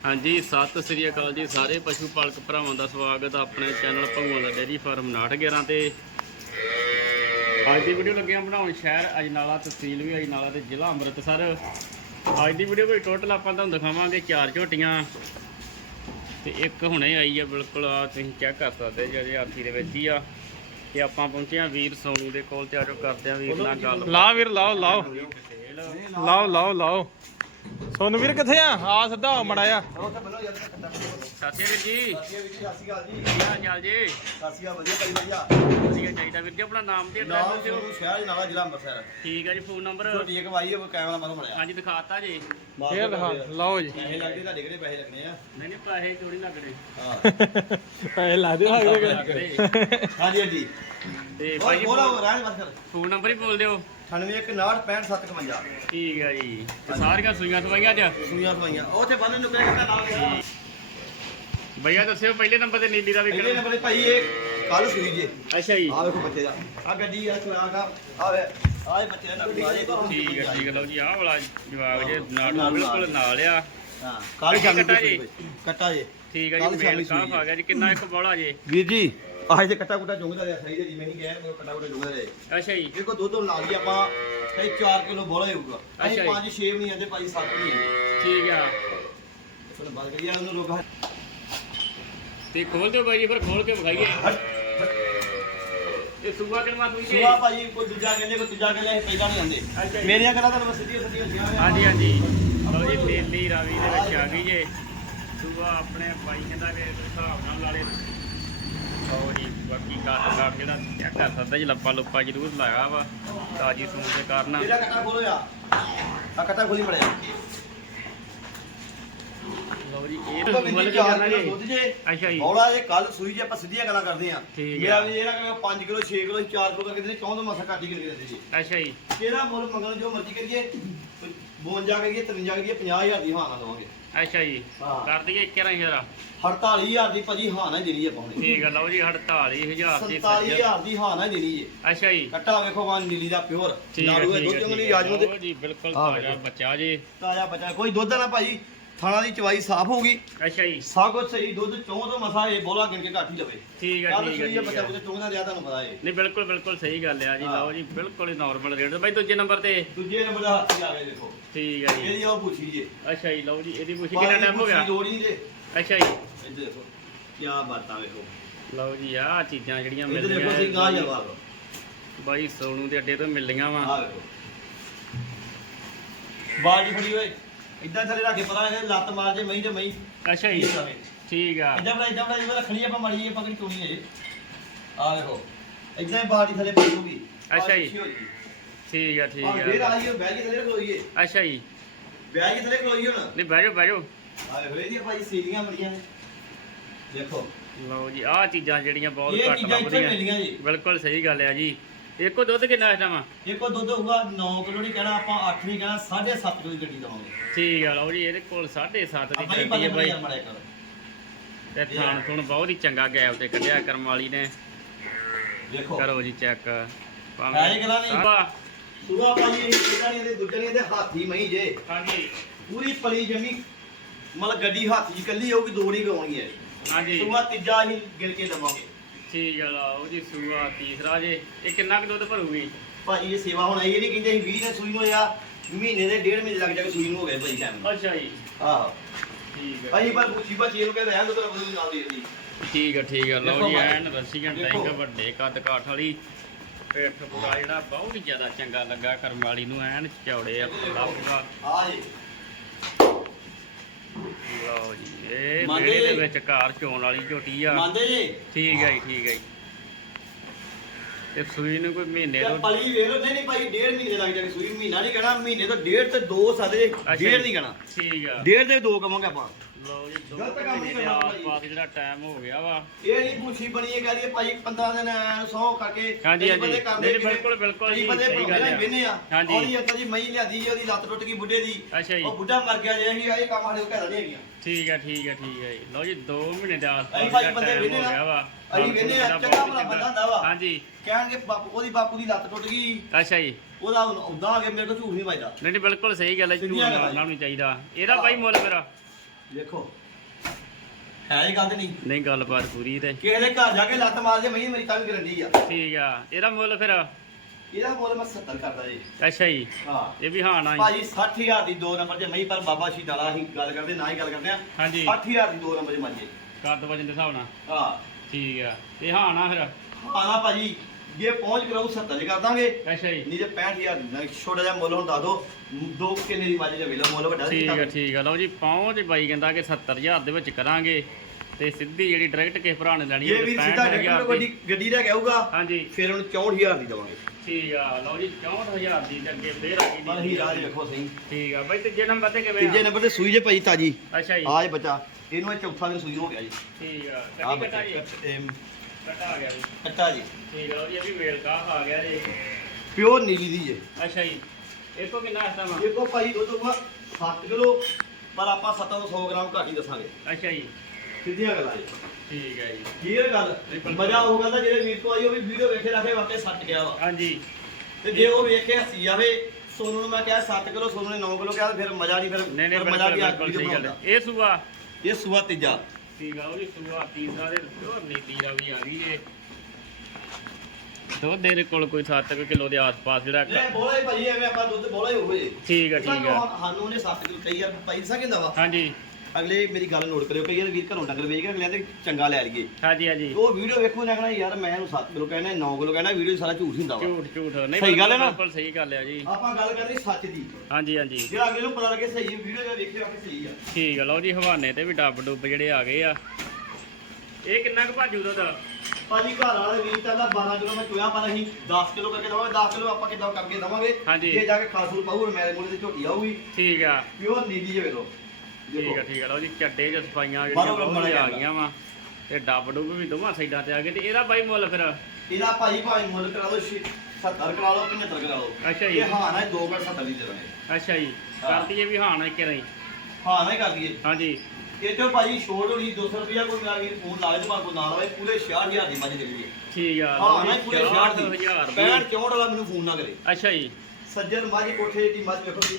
ਹਾਂਜੀ, ਸਤਿ ਸ੍ਰੀ ਅਕਾਲ ਜੀ ਸਾਰੇ ਪਸ਼ੂ ਪਾਲਕ ਭਰਾਵਾਂ ਦਾ ਸਵਾਗਤ ਹੈ ਆਪਣੇ ਚੈਨਲ ਭੰਗੂਆਂ ਦਾ ਡੇਰੀ ਫਾਰਮ 911 ਤੇ। ਅੱਜ ਦੀ ਵੀਡੀਓ ਲੱਗੇ ਬਣਾਉਣ ਸ਼ਹਿਰ ਅਜਨਾਲਾ ਤਹਿਸੀਲ ਵੀ, ਅਜਨਾਲਾ ਤੇ ਜ਼ਿਲ੍ਹਾ ਅੰਮ੍ਰਿਤਸਰ। ਅੱਜ ਦੀ ਵੀਡੀਓ ਵਿੱਚ ਟੋਟਲ ਆਪਾਂ ਤੁਹਾਨੂੰ ਦਿਖਾਵਾਂਗੇ ਚਾਰ ਝੋਟੀਆਂ। ਤੇ ਇੱਕ ਹੁਣੇ ਆਈ ਆ, ਬਿਲਕੁਲ ਆ ਤੁਸੀਂ ਚੈੱਕ ਕਰ ਸਕਦੇ ਜੇ ਜਿਹੜੇ ਆਰਤੀ ਦੇ ਵਿੱਚ ਹੀ ਆ। ਤੇ ਆਪਾਂ ਪਹੁੰਚੇ ਆ ਵੀਰ ਸੋਨੂ ਦੇ ਕੋਲ, ਤੇ ਆਜੋ ਕਰਦੇ ਆ ਵੀਰ ਨਾਲ ਗੱਲ। ਲਾ ਵੀਰ, ਲਾਓ ਲਾਓ। ਲਾਓ ਲਾਓ ਲਾਓ। ਸੋਨੂੰ ਵੀਰ ਕਿੱਥੇ ਆ? ਆ ਸਿੱਧਾ ਹੋ ਮੜਾ ਆ ਅਕਾਲ ਜੀ। ਕੀ ਹਾਲ ਚਾਲ ਜੀ? ਵਧੀਆ ਚਾਹੀਦਾ ਵੀਰ ਜੀ ਆਪਣਾ ਨਾਮ ਤੇ ਐਡਰੈਸ ਦਿਓ। ਠੀਕ ਹੈ ਜੀ ਫੋਨ ਨੰਬਰ ਹਾਂਜੀ ਦਿਖਾਤਾ ਜੀ। ਫੇਰ ਦਿਖਾ ਲਾਓ ਜੀ। ਨਹੀਂ ਨਹੀਂ ਪੈਸੇ ਥੋੜੀ ਲੱਗਣੇ ਪੈਸੇ ਲਾ ਦੇ ਸਕਦੇ ਲੱਗਦੇ। ਤੇ ਭਾਈ ਜੀ ਫੋਨ ਨੰਬਰ ਹੀ ਬੋਲ ਦਿਓ। ਠੀਕ ਹੈ ਜੀ। ਤੇ ਸਾਰੀਆਂ ਸੂਈਆਂ ਸਵਾਈਆਂ ਅੱਜ? ਭਈਆ ਦੱਸਿਓ ਪਹਿਲੇ ਨੰਬਰ ਤੇ ਨੀਲੀ ਦਾ ਵੀ ਕਿਹੜਾ ਕੱਲ ਸੂਈ ਜੇ। ਅੱਛਾ ਜੀ। ਆ ਵੇਖੋ ਬੱਚੇ ਦਾ। ਆ ਗੱਡੀ ਆ ਖੁਰਾਕ ਆ। ਆ ਵੇ ਆ ਇਹ ਬੱਚੇ ਆ ਜੇ ਠੀਕ ਹੈ ਠੀਕ ਹੈ ਲਓ ਜੀ ਆਹ ਵਾਲਾ ਜਵਾਬ ਜੇ ਨਾਟੂ ਬਿਲਕੁਲ ਨਾਲ। ਆ। ਹਾਂ ਕੱਲ ਕੱਟਾ ਜੀ। ਕੱਟਾ ਜੇ। ਠੀਕ ਹੈ ਜੀ ਮੇਲ ਸੂਈ ਆ ਗਿਆ ਜੀ। ਕਿੰਨਾ ਇੱਕ ਬੋਲਾ ਜੀ? ਵੀਰ ਜੀ ਆਹ ਜੇ ਕੱਟਾ ਕੁੱਟਾ ਚੁੰਗਦਾ ਰਿਹਾ ਸਹੀ ਜੀ ਮੈਂ ਹੀ ਗਿਆ ਮੈਂ ਕੱਟਾ ਕੁੱਟਾ ਚੁੰਗਦਾ ਰਿਹਾ। ਅੱਛਾ ਜੀ। ਇਹ ਕੋ ਦੁੱਧ ਲਾ ਲਈ ਆਪਾਂ ਕਈ 4 ਕਿਲੋ ਬੋਲਾ ਹੋਊਗਾ। ਅੱਛਾ 5 6 ਮਹੀਨੇ ਦੇ ਭਾਈ 7 ਮਹੀਨੇ। ਠੀਕ ਆ। ਚਲੋ ਬਾਤ ਕਰੀਏ ਉਹਨੂੰ ਰੋਗਾ। ਤੇ ਖੋਲ ਦਿਓ ਬਾਈ ਜੀ ਫਿਰ ਖੋਲ ਕੇ ਵਿਖਾਈਏ। ਇਹ ਸੂਆ ਕਿੰਨਾ ਸੂਈ ਜੀ? ਸੁਆ ਭਾਈ ਕੋਈ ਦੂਜਾ ਕਹਿੰਦੇ ਕੋਈ ਤੀਜਾ ਕਹਿੰਦੇ ਅਸੀਂ ਨਹੀਂ ਜੀ। ਮੇਰੀਆਂ ਗੱਲਾਂ ਤੁਹਾਨੂੰ ਸਿੱਧੀਆਂ ਸਿੱਧੀਆਂ ਹੁੰਦੀਆਂ ਨੇ ਹਾਂਜੀ ਹਾਂਜੀ। ਲਓ ਜੀ ਨੀਲੀ ਰਾਵੀ ਦੇ ਵਿੱਚ ਆ ਗਈ ਜੇ। ਸੂਆ ਆਪਣੇ ਬਾਈ ਕਹਿੰਦਾ ਕਿ ਹਿਸਾਬ ਨਾਲ ਲਾਲੇ ਲਓ ਜੀ ਬਾਕੀ ਕੱਟ ਕੱਟ ਜਿਹੜਾ ਚੈੱਕ ਕਰ ਸਕਦਾ ਜੀ ਲੱਪਾ ਲੁੱਪਾ ਜ਼ਰੂਰ ਲਾਇਆ ਵਾ ਤਾਜੀ ਸੂਣ ਦੇ ਕਾਰਨ। ਮੇਰਾ ਕੱਟਾ ਖੋਲੋ ਯਾ ਆ ਕੱਟਾ ਖੋਲੀ ਪੜਿਆ ਲਓ ਜੀ ਇਹ ਤਾਂ 4 ਕਿੰਨਾ ਕਿਲੋ ਜੀ? ਦੁੱਧ ਜੇ। ਅੱਛਾ ਜੀ। ਬੌਲਾ ਜੇ ਕੱਲ ਸੂਈ ਜੇ ਆਪਾਂ ਸਿੱਧੀਆਂ ਗੱਲਾਂ ਕਰਦੇ ਆ। ਮੇਰਾ। ਵੀ ਜਿਹੜਾ ਕਿ 5 ਕਿਲੋ 6 ਕਿਲੋ 4 ਕਿਲੋ ਕਰਕੇ ਦੇ ਚੌਂ ਤੋਂ ਮਸਾ ਕੱਟ ਕਰਕੇ ਦਿੰਦੇ ਜੀ। ਅੱਛਾ ਜੀ। ਕਿਹੜਾ ਮੁੱਲ ਮੰਗਣ ਜੋ ਮਰਜ਼ੀ ਕਰੀਏ। 52 ਕਰੀਏ 53 ਕਰੀਏ 50000 ਦੀ ਹਾਂ ਨਾ ਦਵਾਂਗੇ। ਅੱਛਾ ਜੀ ਹਾਂ। ਕਰ ਦਈਏ 11000 48000 ਦੀ ਭਾਜੀ ਹਾਂ ਨਾ ਜਿਹੜੀ ਆਪਾਂ ਹੁਣ ਠੀਕ ਆ ਲਓ ਜੀ 48000 ਦੀ ਸੱਜਣ। 47000 ਦੀ ਹਾਂ ਨਾ ਜਿਹੜੀ ਜੇ ਅੱਛਾ ਜੀ। ਕੱਟਾ ਵੇਖੋ ਵਾਂ ਨੀਲੀ ਦਾ ਪਿਓਰ। ਠੀਕ ਹੈ ਹੈ ਦੁੱਧ ਹੈ ਹੈ। ਆਜਮੋ ਲਓ ਜੀ ਬਿਲਕੁਲ ਹਾਂ, ਤਾਜ਼ਾ ਵੇਖੋ। ਬੱਚਾ ਜੀ। ਤਾਜ਼ਾ ਬੱਚਾ ਕੋਈ ਦੁੱਧ ਨਾ ਭਾਜੀ। ਥਾਣਾ ਦੀ ਚਵਾਈ ਸਾਫ਼ ਹੋਊਗੀ ਅੱਛਾ ਜੀ। ਸਭ ਕੁਝ ਸਹੀ ਦੁੱਧ ਚੋਂ ਤੋਂ ਮਸਾ ਇਹ ਬੋਲਾ ਗਿਣ ਕੇ ਘੱਟ ਹੀ ਲਵੇ। ਠੀਕ ਹੈ ਕੱਲ ਠੀਕ ਹੈ ਹੈ ਠੀਕ ਬੱਚਾ ਹੈ ਉਹਦੇ ਚੋਂ ਦਾ ਰਿਆ ਤੁਹਾਨੂੰ ਪਤਾ ਹੈ ਨਹੀਂ ਬਿਲਕੁਲ ਬਿਲਕੁਲ ਸਹੀ ਗੱਲ ਆ ਜੀ ਹਾਂ। ਲਓ ਜੀ ਬਿਲਕੁਲ ਹੀ ਨਾਰਮਲ ਰੇਟ ਬਾਈ ਦੂਜੇ ਨੰਬਰ ਤੇ। ਦੂਜੇ ਨੰਬਰ ਦਾ ਹੱਥ ਹੀ ਆ ਗਿਆ ਦੇਖੋ। ਠੀਕ ਹੈ ਜੀ। ਇਹਦੀ ਉਹ ਪੁੱਛੀ ਜੇ। ਅੱਛਾ ਜੀ ਲਓ ਜੀ ਇਹਦੀ ਪੁੱਛੀ ਕਿੰਨਾ ਟਾਈਮ ਹੋ ਗਿਆ? ਲੋੜ ਹੀ ਨਹੀਂ ਜੇ। ਅੱਛਾ ਜੀ। ਇੱਧਰ ਦੇਖੋ ਕੀ ਬਾਤਾਂ ਵੇਖੋ। ਲਓ ਜੀ ਆਹ ਚੀਜ਼ਾਂ ਜਿਹੜੀਆਂ ਇੱਧਰ ਦੇਖੋ ਸੀ ਗਾਂ ਮਿਲਦੀਆਂ ਜਵਾਬ। ਬਾਈ ਸੋਨੂ ਦੇ ਅੱਡੇ ਤੋਂ ਮਿਲੀਆਂ ਵਾ। ਆ ਵੇਖੋ। ਬਾਲਟੀ ਫੜੀ ਓਏ। ਇਦਾਂ ਥੱਲੇ ਰੱਖ ਕੇ ਪਤਾ ਹੈ ਲੱਤ ਮਾਰ ਜੇ ਮਹੀਂ ਤੇ ਮਹੀਂ। ਅੱਛਾ ਜੀ। ਠੀਕ ਆ। ਇਦਾਂ ਬੜਾ ਇਦਾਂ ਜਿਵੇਂ ਰੱਖਣੀ ਆਪਾਂ ਮੜੀ ਆਪਾਂ ਕਿਹੜੀ ਚੋਣੀ ਹੈ ਆ ਵੇਖੋ ਇਦਾਂ ਹੀ ਬਾਲਟੀ ਥੱਲੇ ਪਈ ਹੋਊਗੀ ਅੱਛਾ ਜੀ। ਠੀਕ ਆ ਠੀਕ ਆ। ਫੇਰ ਆ ਆਈਏ ਬੈਗ ਥੱਲੇ ਖਲੋਈਏ। ਅੱਛਾ ਜੀ। ਬੈਗ ਥੱਲੇ ਖਲੋਈਏ ਹੁਣ। ਨਹੀਂ ਬਹਿ ਬਹਿ ਜਾਓ। ਆ ਵੇਖੋ ਇਹਦੀਆਂ ਭਾਈ ਸੀਲੀਆਂ ਬੜੀਆਂ ਨੇ। ਦੇਖੋ। ਲਓ ਜੀ ਆਹ ਚੀਜ਼ਾਂ ਜਿਹੜੀਆਂ ਬਹੁਤ ਘੱਟ ਲੱਭਦੀਆਂ ਜੀ। ਬਿਲਕੁਲ ਸਹੀ ਗੱਲ ਆ ਜੀ। ਇੱਕੋ ਦੁੱਧ ਕਿੰਨਾ ਇਸ ਟਾਈਮ ਇੱਕੋ ਦੁੱਧ ਹੋਊਗਾ 9 ਕਿਲੋ ਨਹੀਂ ਕਹਿਣਾ ਆਪਾਂ 8 ਨਹੀਂ ਕਹਿਣਾ 7.5 ਕਿਲੋ ਦੀ ਗੱਡੀ ਦਵਾਂਗੇ। ਠੀਕ ਆ ਲਓ ਜੀ ਇਹਦੇ ਕੋਲ 7.5 ਦੀ ਹੀ ਗੱਡੀ ਹੈ ਬਾਈ। ਤੇ ਥਾਣ ਥੁਣ ਬਹੁਤ ਹੀ ਚੰਗਾ ਗੈਪ ਤੇ ਕੱਢਿਆ ਕਰਮ ਵਾਲੀ ਨੇ। ਦੇਖੋ। ਕਰੋ ਜੀ ਚੈੱਕ। ਹੈ ਇਹ ਗੱਲਾਂ ਨਹੀਂ। ਸੂਆ ਭਾਜੀ ਇਹ ਕਿਹੜਾ ਨਹੀਂ ਦੇ ਦੂਜੇ ਨਹੀਂ ਦੇ ਹਾਥੀ ਮਹੀਂ ਜੇ। ਹਾਂਜੀ। ਪੂਰੀ ਪਲੀ ਜਮੀ ਮਤਲਬ ਗੱਡੀ ਹੱਥ ਜੀ ਕੱਲੀ ਹੋਊਗੀ ਦੋ ਨਹੀਂ ਗਵਾਉਣੀ ਹੈ ਹਾਂਜੀ। ਸੂਆ ਤੀਜਾ ਹੀ ਕੇ ਦਵਾਂਗੇ। ਠੀਕ ਆ ਜੀ ਸੂਆ ਤੀਸਰਾ ਜੇ ਇਹ ਕਿੰਨਾ ਕੁ ਦੁੱਧ ਭਰੂਗੀ? ਭਾਜੀ ਇਹ ਸੇਵਾ ਹੁਣ ਆਈ ਇਹ ਨਹੀਂ ਕਹਿੰਦੇ ਅਸੀਂ 20 ਦਿਨ ਸੂਈ ਨੂੰ ਆ ਮਹੀਨੇ ਦੇ ਡੇਢ ਮਹੀਨੇ ਲੱਗ ਜਾ ਕੇ ਸੂਈ ਨੂੰ ਹੋ ਗਏ ਭਾਜੀ ਟਾਈਮ ਅੱਛਾ ਜੀ। ਆਹੋ। ਠੀਕ ਆ। ਅਸੀਂ ਪਰ ਪੁੱਛੀ ਬੱਚੀ ਨੂੰ ਕਹਿੰਦੇ ਰਹਿਣ ਦੋ ਤੇਰਾ ਨਾਲ ਦੇ ਦੀ ਠੀਕ ਆ ਠੀਕ ਆ ਲਓ ਜੀ। ਐਨ ਰਸੀਆਂ ਦੇਖੋ। ਟੈਂਕ ਵੱਡੇ ਕੱਦ ਕਾਠ ਵਾਲੀ। ਪੇਟ ਪੂਰਾ ਜਿਹੜਾ ਬਹੁਤ ਹੀ ਜ਼ਿਆਦਾ ਚੰਗਾ ਲੱਗਾ ਕਰਮ ਵਾਲੀ ਨੂੰ ਐਨ ਚੌੜੇ ਆ ਪੂਰਾ ਪੂਰਾ। ਆ ਜੀ। ਲਓ ਜੀ ਇਹ ਮੰਨਦੇ ਵਿਹੜੇ ਦੇ ਜੀ? ਵਿੱਚ ਘਰ ਚੋਣ ਵਾਲੀ ਝੋਟੀ ਆ। ਮੰਨਦੇ ਜੀ? ਠੀਕ ਹੈ ਜੀ ਠੀਕ ਹੈ ਜੀ। ਤੇ ਸੂਈ ਨੂੰ ਕੋਈ ਮਹੀਨੇ ਤੇ ਤੋਂ ਪਲੀ ਵੇਖ ਲਓ ਨਹੀਂ ਨਹੀਂ ਭਾਈ ਡੇਢ ਮਹੀਨੇ ਲੱਗ ਜਾਗੇ ਸੂਈ ਮਹੀਨਾ ਨਹੀਂ ਕਹਿਣਾ ਮਹੀਨੇ ਤੋਂ ਡੇਢ ਤੇ ਦੋ ਸਾਦੇ ਅੱਛਾ ਡੇਢ ਜੀ। ਨਹੀਂ ਕਹਿਣਾ। ਠੀਕ ਆ। ਡੇਢ ਦੇ ਦੋ ਕਵਾਂਗੇ ਆਪਾਂ। ਲਓ ਜੀ ਦੋ ਗਲਤ ਕੰਮ ਨਹੀਂ ਮਹੀਨੇ ਦੇ ਕਰਨਾ ਭਾਈ। ਆਸ-ਪਾਸ ਜਿਹੜਾ ਟਾਈਮ ਹੋ ਗਿਆ ਵਾ। ਇਹ ਨਹੀਂ ਪੁੱਛੀ ਬਣੀ ਇਹ ਕਹਦੀ ਭਾਈ 15 ਦਿਨ ਐ ਸੌ ਕਰਕੇ ਹਾਂਜੀ, ਕਈ ਹਾਂਜੀ। ਬੰਦੇ ਕਰਦੇ ਨਹੀਂ, ਬਿਲਕੁਲ, ਬਿਲਕੁਲ ਕਈ ਜੀ, ਬੰਦੇ ਸਹੀ ਭੁੱਖੇ ਗੱਲ ਨਾਲ ਆ। ਬਹਿੰਦੇ ਆ। ਹਾਂਜੀ। ਉਹਦੀ ਅੰਕਲ ਜੀ ਮਈ ਲਿਆਦੀ ਜੀ, ਉਹਦੀ ਲੱਤ ਟੁੱਟ ਗਈ ਬੁੱਢੇ ਦੀ। ਅੱਛਾ ਜੀ। ਉਹ ਬੁੱਢਾ ਮਰ ਗਿਆ ਜੇ ਅਸੀਂ ਆਏ ਕੰਮ ਸਾਡੇ ਕੋਲ ਘਰ ਨਹੀਂ ਹੈਗੀਆਂ। ਠੀਕ ਹੈ ਠੀਕ ਹੈ ਠੀਕ ਹੈ ਜੀ। ਲਓ ਜੀ 2 ਮਹੀਨੇ ਦੇ ਆਸ-ਪਾਸ ਅਸੀਂ ਭਾਈ ਜਿਹੜਾ ਬੰਦੇ time ਵਿਹਲੇ ਹੋ ਆ। ਗਿਆ ਵਾ। ਅਸੀਂ ਵਿਹਲੇ ਆ, ਬਹੁਤ ਚੰਗਾ ਭਲਾ ਬੰਦਾ ਹੁੰਦਾ ਵਾ। ਹਾਂਜੀ। ਕਹਿਣਗੇ ਬਾਪੂ ਉਹਦੀ ਬਾਪੂ ਦੀ ਲੱਤ ਟੁੱਟ ਗਈ। ਅੱਛਾ ਜੀ। ਉਹਦਾ ਉਦਾਂ ਆ ਕੇ ਮੇਰੇ ਕੋਲ ਝੂਠ ਨਹੀਂ ਵੱਜਦਾ। ਨਹੀਂ ਨਹੀਂ ਬਿਲਕੁਲ ਸਹੀ ਗੱਲ ਹੈ ਝੂਠ ਸਿੱਧੀਆਂ ਗੱਲਾਂ ਮਾਰਨਾ ਨਹੀਂ ਚਾਹੀਦਾ। ਇਹਦਾ ਭਾਈ ਮੁੱਲ ਮੇਰਾ। ਦੇਖੋ। ਹੈ ਇਹ ਗੱਲ ਤੇ ਨਹੀਂ। ਨਹੀਂ ਗੱਲਬਾਤ ਪੂਰੀ ਤੇ। ਕਿਸੇ ਦੇ ਘਰ ਜਾ ਕੇ ਲੱਤ ਮਾਰ ਜੇ ਮਈ ਮੇਰੀ ਤਾਂ ਵੀ ਗਰੰਟੀ ਆ। ਠੀਕ ਆ। ਇਹਦਾ ਮੁੱਲ ਫਿਰ? ਇਹਦਾ ਮੁੱਲ ਮੈਂ 70 ਕਰਦਾ ਜੀ। ਅੱਛਾ ਜੀ। ਹਾਂ। ਇਹ ਵੀ ਹਾਂ ਨਾ ਜੀ। ਭਾਜੀ 60000 ਦੀ ਦੋ ਨੰਬਰ ਤੇ ਮਈ ਪਰ ਬਾਬਾ ਸ਼ੀ ਡਾਲਾ ਅਸੀਂ ਗੱਲ ਕਰਦੇ ਨਾ ਹੀ ਗੱਲ ਕਰਦੇ ਆ। ਹਾਂਜੀ। 60000 ਦੀ ਦੋ ਨੰਬਰ ਤੇ ਮੱਝੇ ਕੱਦ ਵਜਨ ਦੇ ਹਿਸਾਬ ਨਾਲ। ਹਾਂ। ਠੀਕ ਆ। ਇਹ ਹਾਂ ਨਾ ਫਿਰ? ਆਣਾ ਭਾਜੀ। ਜੇ ਪਹੁੰਚ ਕਰਾਉ 70 ਚ ਕਰ ਦਾਂਗੇ। ਅੱਛਾ ਜੀ। ਨਹੀਂ ਤੇ 65000 ਦੀ ਦਾਂਗੇ। ਛੋਟਾ ਜਿਹਾ ਮੁੱਲ ਹੁਣ ਦੱਸ ਦੋ ਦੋ ਕਿੰਨੇ ਦੀ ਮੱਝ ਦੇ ਵੇਲੇ ਮੁੱਲ ਵੱਡਾ ਠੀਕ ਆ ਠੀਕ ਆ। ਲਓ ਜੀ ਪਹੁੰਚ ਬਾਈ ਕਹਿੰਦਾ ਕਿ 70000 ਦੇ ਵਿੱਚ ਕਰਾਂਗੇ ਤੇ ਸਿੱਧੀ ਜਿਹੜੀ ਡਾਇਰੈਕਟ ਕਿਸੇ ਭਰਾ ਨੇ ਲੈਣੀ ਇਹ ਵੀ ਸਿੱਧਾ ਡਾਕਟਰ ਕੋਲ ਗੱਡੀ ਗੱਡੀ ਲੈ ਕੇ ਆਊਗਾ ਹਾਂਜੀ। ਫਿਰ ਹੁਣ 64000 ਦੀ ਦਵਾਂਗੇ। ਠੀਕ ਆ ਲਓ ਜੀ 64000 ਦੀ ਤੇ ਅੱਗੇ ਫੇਰ ਆ ਗਈ ਪਰ ਜੀ। ਹੀ ਰਾਜ ਵੇਖੋ ਸਹੀ। ਠੀਕ ਆ ਬਾਈ ਤੀਜੇ ਨੰਬਰ ਤੇ ਕਿਵੇਂ ਤੀਜੇ ਨੰਬਰ ਤੇ ਸੂਈ ਜੇ ਭਾਈ ਤਾਜੀ। ਅੱਛਾ ਜੀ। ਆਜ ਬੱਚਾ ਇਹਨੂੰ ਇਹ ਚੌਥਾ ਦਿਨ ਸੂਈ ਹੋ ਗਿਆ ਜੀ। ਠੀਕ ਆ ਕੱਟੀ ਕੱਟਾ ਜੀ? ਬੱਚਾ ਇਹ ਕੱਟਾ ਆ ਗਿਆ ਜੀ। ਕੱਟਾ ਜੀ। ਠੀਕ ਆ ਲਓ ਜੀ ਇਹ ਵੀ ਵੇਲ ਕਾਹ ਆ ਗਿਆ ਜੀ। ਪਿਓਰ ਨੀਲੀ ਦੀ ਜੇ ਅੱਛਾ ਜੀ। ਇਹ ਤੋਂ ਕਿੰਨਾ ਹਸਤਾ ਵਾ ਕੋ ਭਾਈ ਦੁੱਧ ਹੋਊਗਾ 7 ਕਿਲੋ ਪਰ ਆਪਾਂ 7 ਤੋਂ 100 ਗ੍ਰਾਮ ਘੱਟ ਹੀ ਦੱਸਾਂਗੇ। ਅੱਛਾ ਜੀ। ਸਿੱਧੀਆਂ ਗੱਲਾਂ ਜੀ। ਠੀਕ ਹੈ ਜੀ। ਕਲੀਅਰ ਗੱਲ? ਮਜ਼ਾ ਉਹ ਕਹਿੰਦਾ ਜਿਹੜੇ ਵੀਰ ਤੋਂ ਆਈ ਉਹ ਵੀ ਵੀਡੀਓ ਵੇਖੇ ਰੱਖੇ ਵਾਕੇ ਸੱਟ ਗਿਆ ਵਾ। ਹਾਂਜੀ। ਤੇ ਜੇ ਉਹ ਵੇਖ ਕੇ ਹੱਸੀ ਜਾਵੇ ਸੋਨੂੰ ਨੂੰ ਮੈਂ ਕਿਹਾ 7 ਕਿਲੋ ਸੋਨੂੰ ਨੇ 9 ਕਿਲੋ ਕਿਹਾ ਤੇ ਫਿਰ ਮਜ਼ਾ ਨਹੀਂ ਫਿਰ ਨਹੀਂ ਨਹੀਂ ਫਿਰ ਮਜ਼ਾ ਬਿਲਕੁਲ ਸਹੀ ਗੱਲ ਇਹ ਸੂਆ? ਇਹ ਸੂਆ ਤੀਜਾ। ਠੀਕ ਆ ਪਿਓਰ ਗਈ ਦੁੱਧ ਦੇ ਕੋਲ ਕੋਈ 7 ਕਿਲੋ ਦੇ ਆਸ-ਪਾਸ ਜਿਹੜਾ ਨਹੀਂ ਬੋਲਾ ਹੀ ਭਾਈ ਐਵੇਂ ਆਪਾਂ ਦੁੱਧ ਬੋਲਾ ਹੀ ਹੋਵੇ। ਠੀਕ ਆ ਠੀਕ ਆ। ਸਾਨੂੰ ਉਹਨੇ 7 ਕਿਲੋ ਕਈ ਯਾਰ ਭਾਈ ਕਿੰਦਾ ਵਾ। ਹਾਂਜੀ। ਅਗਲੇ ਮੇਰੀ ਗੱਲ ਨੋਟ ਕਰਿਓ ਕਈ ਯਾਰ ਵੀਰ ਘਰੋਂ ਡੰਗਰ ਵੇਚ ਕੇ ਅਗਲੇ ਤੇ ਚੰਗਾ ਲੈ ਲਈਏ। ਹਾਂਜੀ ਹਾਂਜੀ। ਉਹ ਵੀਡੀਓ ਵੇਖੋ ਨਾ ਕਹਣਾ ਯਾਰ ਮੈਂ ਇਹਨੂੰ 7 ਕਿਲੋ ਕਹਿਣਾ 9 ਕਿਲੋ ਕਹਿਣਾ ਵੀਡੀਓ ਸਾਰਾ ਝੂਠ ਹੀ ਹੁੰਦਾ ਵਾ। ਝੂਠ ਝੂਠ। ਨਹੀਂ ਸਹੀ ਗੱਲ ਹੈ ਨਾ? ਬਿਲਕੁਲ ਸਹੀ ਗੱਲ ਹੈ ਜੀ। ਆਪਾਂ ਗੱਲ ਕਰਦੇ ਸੱਚ ਦੀ। ਹਾਂਜੀ ਹਾਂਜੀ। ਜਿਹੜਾ ਅਗਲੇ ਨੂੰ ਪਤਾ ਲੱਗੇ ਸਹੀ ਵੀਡੀਓ ਜੇ ਵੇਖੇ ਰੱਖੇ ਸਹੀ ਆ। ਠੀਕ ਆ ਲਓ ਜੀ ਹਵਾਨੇ ਤੇ ਵੀ ਡੱਬ ਡੁੱਬ ਜਿਹੜੇ ਆ ਗਏ ਆ। ਇਹ ਕਿੰਨਾ ਕੁ ਭਾਜੂ ਦੁੱਧ? ਭਾਜੀ ਘਰ ਵਾਲੇ ਵੀਰ ਤਾਂ 12 ਕਿਲੋ ਮੈਂ ਚੋਇਆ ਪਰ ਅਸੀਂ 10 ਕਿਲੋ ਕਰਕੇ ਦਵਾਂਗੇ 10 ਕਿਲੋ ਆਪਾਂ ਕਿੱਦਾਂ ਕਰਕੇ ਦਵਾਂਗੇ? ਹਾਂਜੀ। ਜੇ ਜਾ ਕੇ ਖਾਸੂ ਪਾਊ ਮੇਰੇ ਮੂਲੇ ਤੇ ਝੋਟੀ ਆਊਗੀ। ਠੀਕ ਆ। ਪਿਓਰ ਨੀਲੀ ਜੇ ਵੇਲੋ ਠੀਕ ਆ ਠੀਕ ਆ। ਲਓ ਜੀ ਚੱਡੇ ਚ ਸਫਾਈਆਂ ਬਾਹਰੋਂ ਜਿਹੜੀਆਂ ਬਹੁਤ ਬੜਾ ਆ ਗਈਆਂ ਵਾ। ਤੇ ਡੱਬ ਡੁੱਬ ਵੀ ਦੋਵਾਂ ਸਾਈਡਾਂ ਤੇ ਆ ਗਏ। ਤੇ ਇਹਦਾ ਬਾਈ ਮੁੱਲ ਫਿਰ? ਇਹਦਾ ਭਾਈ ਭਾਵੇਂ ਮੁੱਲ ਕਰਾ ਲਓ 70 ਕਰਾ ਲਓ 75 ਕਰਾ ਲਓ। ਅੱਛਾ ਜੀ। ਇਹ ਹਾਂ ਨਾ 2 ਘੜ 70 ਦੀ ਦੇ ਦਾਂਗੇ ਅੱਛਾ ਜੀ। ਹਾਂ। ਕਰਦੀ ਇਹ ਵੀ ਹਾਂ ਨਾ ਕਿ ਨਹੀਂ ਹਾਂ ਨਾ ਹੀ ਕਰ ਦਈਏ ਹਾਂਜੀ। ਇਹ ਤੋਂ ਭਾਜੀ ਛੋੜ ਹੋਣੀ 200 ਰੁਪਿਆ ਕੋਈ ਮੇਰਾ ਵੀਰ ਫੋਨ ਲਾਵੇ ਤੇ ਭਾਵੇਂ ਨਾ ਲਾਵੇ ਪੂਰੇ 66000 ਦੀ ਮੱਝ ਦੇ ਲਈਏ ਠੀਕ ਆ ਹਾਂ ਨਾ ਹੀ ਪੂਰੇ 66000 ਹਜ਼ਾਰ ਦੀ। ਦੀ 65 64 ਵਾਲਾ ਮੈਨੂੰ ਫੋਨ ਨਾ ਕਰੇ। ਅੱਛਾ ਜੀ। ਸੱਜਣ ਮੱਝ ਕੋਠੇ ਦੀ ਮੱਝ ਵੇਖੋ ਜੀ।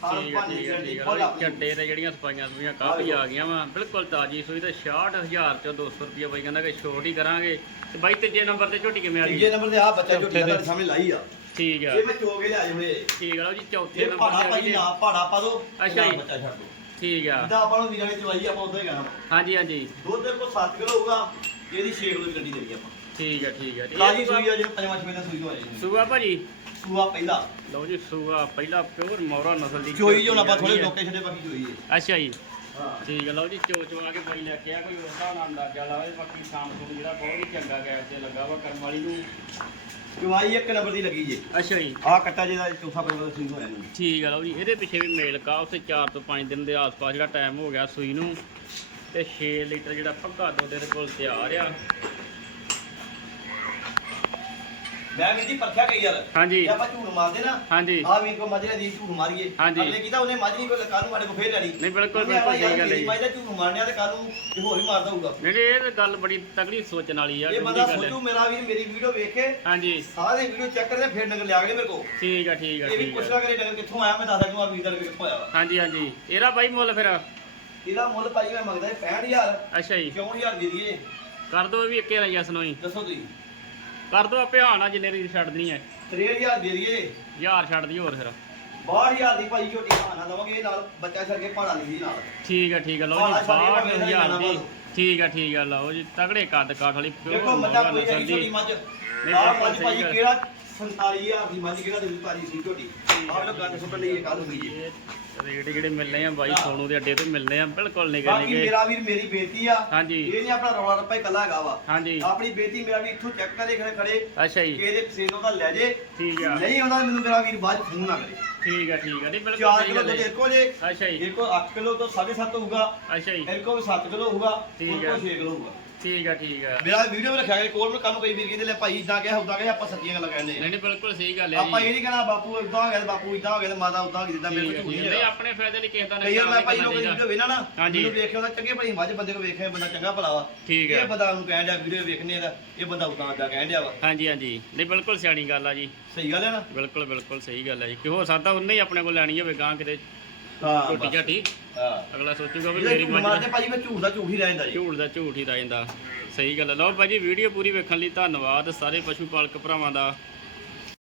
ਠੀਕ ਭਾਂਡੇ ਠੀਕ ਦੀ ਠੀਕ ਆਪਣੀ ਚੱਡੇ ਤੇ ਜਿਹੜੀਆਂ ਸਫਾਈਆਂ ਸਫਾਈਆਂ ਕਾਫੀ ਆ ਗਈਆਂ ਵਾ। ਬਿਲਕੁਲ ਤਾਜੀ ਸੂਈ ਤੇ 66000 ਚੋਂ 200 ਰੁਪਏ ਬਾਈ ਕਹਿੰਦਾ ਕਿ ਛੋਟ ਹੀ ਕਰਾਂਗੇ। ਤੇ ਬਾਈ ਤੀਜੇ ਨੰਬਰ ਤੇ ਝੋਟੀ ਕਿਵੇਂ ਆ ਤੀਜੇ ਗਈ ਨੰਬਰ ਤੇ ਆ ਬੱਚਾ ਝੋਟੀ ਦਾ ਸਾਹਮਣੇ ਲਾਈ ਆ। ਠੀਕ ਆ। ਇਹ ਮੈਂ ਚੋਗੇ ਲਿਆ ਹੁਣੇ ਠੀਕ ਆ ਜੀ ਚੌਥੇ ਨੰਬਰ ਤੇ ਆ ਗਈ ਨਾ ਪਹਾੜਾ ਪਾ ਦੋ ਅੱਛਾ ਜੀ। ਬੱਚਾ ਛੱਡ ਦੋ। ਠੀਕ ਆ। ਜਿੱਦਾਂ ਆਪਾਂ ਨੂੰ ਵੀਰਾਂ ਨੇ ਚਵਾਈ ਆਪਾਂ ਉਦਾਂ ਹੀ ਕਹਿਣਾ। ਹਾਂਜੀ ਹਾਂਜੀ। ਦੁੱਧ ਦੇ ਕੋਲ 7 ਕਿਲੋ ਹੋਊਗਾ ਇਹਦੀ 6 ਕਿਲੋ ਦੀ ਗੱਡੀ ਦੇਣੀ ਆਪਾਂ। ਠੀਕ ਆ ਠੀਕ ਆ। ਤਾਜੀ ਸੂਈ ਆ ਜਿਹੜਾ ਪੰਜਵਾਂ ਛੇਵੇਂ ਦਾ ਸੂਈ ਤੋਂ ਆਈ ਸੂਆ ਭਾਜੀ? ਸੂਆ ਪਹਿਲਾ। ਲਓ ਜੀ ਸੂਆ ਪਹਿਲਾ ਪਿਓਰ ਮੌਰਾ ਨਸਲ ਦੀ ਚੋਈ ਜੋ ਆਪਾਂ ਥੋੜੇ ਆ ਗਈ ਹੈ। ਲੋਕੇ ਛੱਡੇ ਬਾਕੀ ਚੋਈ ਹੈ ਅੱਛਾ ਜੀ। ਠੀਕ ਆ ਲਓ ਜੀ ਚੋ ਚੋ ਆ ਕੇ ਬਾਈ ਲੈ ਕੇ ਆ ਕੋਈ ਉਹਦਾ ਨਾ ਅੰਦਾਜ਼ਾ ਲਾਵੇ ਬਾਕੀ ਸ਼ਾਮ ਨੂੰ ਜਿਹੜਾ ਬਹੁਤ ਹੀ ਚੰਗਾ ਗੈਪ ਤੇ ਲੱਗਾ ਵਾ ਕਰਮ ਵਾਲੀ ਨੂੰ। ਚਵਾਈ ਇੱਕ ਨੰਬਰ ਦੀ ਲੱਗੀ ਜੇ। ਅੱਛਾ ਜੀ। ਆਹ ਕੱਟਾ ਜਿਹਦਾ ਚੌਥਾ ਪੰਜਵਾਂ ਦਾ ਸੂਈ ਤੋਂ ਆਇਆ ਨੂੰ ਠੀਕ ਆ ਲਓ ਜੀ ਇਹਦੇ ਪਿੱਛੇ ਵੀ ਮੇਲ ਕਾ ਉਸੇ 4 ਤੋਂ 5 ਦਿਨ ਦੇ ਆਸ-ਪਾਸ ਜਿਹੜਾ ਟਾਈਮ ਹੋ ਗਿਆ ਸੂਈ ਨੂੰ। ਤੇ 6 ਲੀਟਰ ਜਿਹੜਾ ਪੱਕਾ ਦੁੱਧ ਇਹਦੇ ਕੋਲ ਤਿਆਰ ਆ। ਮੈਂ ਵੀ ਦੀ ਪਰਖਿਆ ਗਈ ਯਾਰ ਹਾਂਜੀ। ਜੇ ਆਪਾਂ ਝੂਠ ਮਾਰਦੇ ਨਾ ਹਾਂਜੀ। ਆ ਵੀਰ ਕੋ ਮੱਝਰੇ ਦੀ ਝੂਠ ਮਾਰੀਏ। ਹਾਂਜੀ। ਅਗਲੇ ਕੀਤਾ ਉਹਨੇ ਮੱਝ ਨਹੀਂ ਕੋਈ ਕੱਲ ਨੂੰ ਸਾਡੇ ਕੋ ਫੇਰ ਲੈਣੀ ਨਹੀਂ ਬਿਲਕੁਲ ਉਹਨੇ ਬਿਲਕੁਲ ਆਵਾ ਯਾਰ ਸਹੀ ਗੱਲ ਹੈ ਮੇਰੀ ਜੀ। ਮੱਝ ਦਾ ਝੂਠ ਮਾਰਨਿਆ ਤੇ ਕੱਲ ਨੂੰ ਇਹ ਹੋਰ ਹੀ ਮਾਰਦਾ ਹੋਊਗਾ ਨਹੀਂ ਨਹੀਂ, ਇਹ ਤਾਂ ਗੱਲ ਬੜੀ ਤਕੜੀ ਸੋਚਣ ਵਾਲੀ ਆ ਇਹ ਡੂੰਘੀ ਬੰਦਾ ਗੱਲ ਹੈ। ਸੋਚੂ ਮੇਰਾ ਵੀਰ ਮੇਰੀ ਵੀਡੀਓ ਵੇਖ ਕੇ ਹਾਂਜੀ। ਸਾਰੇ ਵੀਡੀਓ ਚੈੱਕ ਕਰਦੇ ਫਿਰ ਨੰਗਰ ਲਿਆ ਕੇ ਮੇਰੇ ਕੋ ਠੀਕ ਆ ਠੀਕ ਆ ਇਹ ਵੀ ਠੀਕ ਪੁੱਛਣਾ ਆ ਕਰੇ ਨੰਗਰ ਕਿੱਥੋਂ ਆਇਆ ਮੈਂ ਦੱਸ ਸਕਦਾ ਵੀਰ ਦਾ ਨੰਗਰ ਕਿੱਥੋਂ ਆਇਆ ਵਾ। ਹਾਂਜੀ ਹਾਂਜੀ। ਇਹਦਾ ਬਾਈ ਮੁੱਲ ਫਿਰ? ਇਹਦਾ ਮੁੱਲ ਭਾਈ ਮੈਂ ਮੰਗਦਾ 65000 ਅੱਛਾ ਜੀ। 64000 ਦੇ ਦਈਏ। ਕਰ ਦੋ ਵੀ ਇੱਕੇ ਰਈਆ ਸੁਣੋਈ ਦੱਸੋ ਤੁਸੀਂ। ਕਰ ਦੋ ਆਪੇ ਹਾਣਾ ਜਿੰਨੇ ਦੀ ਛੱਡ ਦੇਣੀ ਹੈ 63000 ਦੇ ਦਈਏ। ਹਜ਼ਾਰ ਛੱਡ ਦੀ ਹੋਰ ਫਿਰ। 62000 ਦੀ ਭਾਈ ਝੋਟੀ ਖਾਣਾ ਦਵਾਂਗੇ ਨਾਲ ਬੱਚਾ ਛੱਡ ਕੇ ਪਾਣਾ ਨਹੀਂ ਨਾਲ। ਠੀਕ ਆ ਠੀਕ ਆ ਲਓ ਜੀ ਛੱਡ ਕੇ 62000 ਜਾਣਾ ਦੀ। ਠੀਕ ਆ ਠੀਕ ਆ ਲਓ ਜੀ ਤਗੜੇ ਕੱਦ ਕਾਠ ਵਾਲੀ ਦੇਖੋ ਮੱਝਾਂ ਕੋਈ ਛੋਟੀ ਮੱਝ। ਬਿਲਕੁਲ ਮੱਝ ਗੱਲ। ਕਿਹੜਾ 47000 ਦੀ ਮੱਝ ਕਿਹੜਾ ਦੇ ਤਾਜੀ ਸੀ ਝੋਟੀ ਆਹ ਲੋ ਗੰਦ ਸੁੱਟਣ ਲਈ ਇਹ ਕੱਲ ਹੋਈ ਜੀ। ਰੇਟ ਜਿਹੜੇ ਮਿਲਨੇ ਆ ਬਾਈ ਸੋਨੂ ਦੇ ਅੱਡੇ ਤੇ ਮਿਲਨੇ ਆ ਬਿਲਕੁਲ ਨਿਗੇ ਬਾਕੀ ਨਿਗੇ ਮੇਰਾ ਵੀਰ ਮੇਰੀ ਬੇਨਤੀ ਆ। ਹਾਂਜੀ। ਇਹ ਨਹੀਂ ਆਪਣਾ ਰੌਲਾ ਰੱਪਾ ਹੀ ਕੱਲਾ ਹੈਗਾ ਵਾ। ਹਾਂਜੀ। ਆਪਣੀ ਬੇਨਤੀ ਮੇਰਾ ਵੀ ਇੱਥੋਂ ਚੈੱਕ ਕਰੇ ਖੜੇ ਖੜੇ। ਅੱਛਾ ਜੀ। ਇਹਦੇ ਪਸੇਨੋਂ ਦਾ ਲੈ ਜੇ। ਠੀਕ ਆ। ਨਹੀਂ ਆਉਂਦਾ ਮੈਨੂੰ ਮੇਰਾ ਵੀਰ ਬਾਅਦ ਫੋਨ ਨਾ ਕਰੇ। ਠੀਕ ਆ ਠੀਕ ਆ। ਨਹੀਂ ਬਿਲਕੁਲ 4 ਸਹੀ ਕਿਲੋ ਗੱਲ ਹੈ। ਇੱਕੋ ਜੇ। ਅੱਛਾ ਜੀ। ਇੱਕੋ 8 ਕਿਲੋ ਤੋਂ 7.5 ਹੋਊਗਾ। ਅੱਛਾ ਜੀ। ਵੀ 7 ਕਿਲੋ ਹੋਊਗਾ। ਠੀਕ ਹੈ। 6 ਕਿਲੋ ਹੋਊਗਾ। ਠੀਕ ਆ ਠੀਕ ਆ। ਮੇਰਾ ਵੀਡੀਓ ਵੀ ਰੱਖਿਆ ਗਿਆ ਕੋਲ ਨੂੰ ਕੱਲ ਨੂੰ ਕਈ ਵੀਰ ਕਹਿੰਦੇ ਲੈ ਭਾਈ ਇਦਾਂ ਕਿਹਾ ਉਦਾਂ ਕਿਹਾ ਆਪਾਂ ਸੱਚੀਆਂ ਗੱਲਾਂ ਕਹਿੰਦੇ ਨਹੀਂ ਨਹੀਂ ਬਿਲਕੁਲ ਸਹੀ ਗੱਲ ਹੈ ਆਪਾਂ ਇਹ ਨਹੀਂ ਕਹਿਣਾ ਬਾਪੂ ਇਦਾਂ ਹੋ ਗਿਆ ਤੇ ਬਾਪੂ ਇਦਾਂ ਹੋ ਗਿਆ ਤੇ ਮਾਤਾ ਉਦਾਂ ਹੋ ਗਈ ਜਿੱਦਾਂ ਮੇਰੇ ਕੋਲ ਝੂਠ ਨਹੀਂ। ਨਹੀਂ ਆਪਣੇ ਫਾਇਦੇ ਲਈ ਕਿਸੇ ਦਾ ਕਈ ਵਾਰ ਮੈਂ ਭਾਈ ਨਹੀਂ ਲੋਕਾਂ ਦੀ ਵੀਡੀਓ ਵੇਖਣਾ ਨਾ। ਮੈਨੂੰ ਵੇਖਿਆ ਉਹਦਾ ਚੰਗੇ ਭਾਈ ਮੱਝ ਬੰਦੇ ਕੋ ਵੇਖਿਆ ਬੰਦਾ ਚੰਗਾ ਭਲਾ ਵਾ। ਠੀਕ ਇਹ ਆ ਬੰਦਾ ਉਹਨੂੰ ਕਹਿਣ ਡਿਆ ਵੀਡੀਓ ਵੇਖਣੇ ਦਾ ਇਹ ਬੰਦਾ ਉਦਾਂ ਉਦਾਂ ਕਹਿਣ ਡਿਆ ਵਾ। ਹਾਂਜੀ ਹਾਂਜੀ। ਨਹੀਂ ਬਿਲਕੁਲ ਸਿਆਣੀ ਗੱਲ ਆ ਜੀ। ਸਹੀ ਗੱਲ ਹੈ ਨਾ? ਬਿਲਕੁਲ ਬਿਲਕੁਲ ਸਹੀ ਗੱਲ ਹੈ ਜੀ। ਕਿ ਹੋ ਸਕਦਾ ਉਹਨੇ ਹੀ ਆਪਣੇ ਕੋਲ ਲੈਣੀ ਹੋਵੇ ਗਾਂ ਕਿਤੇ ਹਾਂ ਝੋਟੀ ਬਸ। ਝਾਟੀ। ਹਾਂ। ਅਗਲਾ ਸੋਚੂਗਾ ਵੀ ਮੇਰੀ ਮੱਝ ਮਾਰਦੇ ਭਾਜੀ ਮੈਂ ਝੂਠ ਦਾ ਝੂਠ ਹੀ ਰਹਿ ਜਾਂਦਾ ਜੀ। ਝੂਠ ਦਾ ਝੂਠ ਹੀ ਰਹਿ ਜਾਂਦਾ। ਸਹੀ ਗੱਲ ਹੈ। ਲਓ ਭਾਜੀ ਵੀਡੀਓ ਪੂਰੀ ਵੇਖਣ ਲਈ ਧੰਨਵਾਦ ਸਾਰੇ ਪਸ਼ੂ ਪਾਲਕ ਭਰਾਵਾਂ ਦਾ।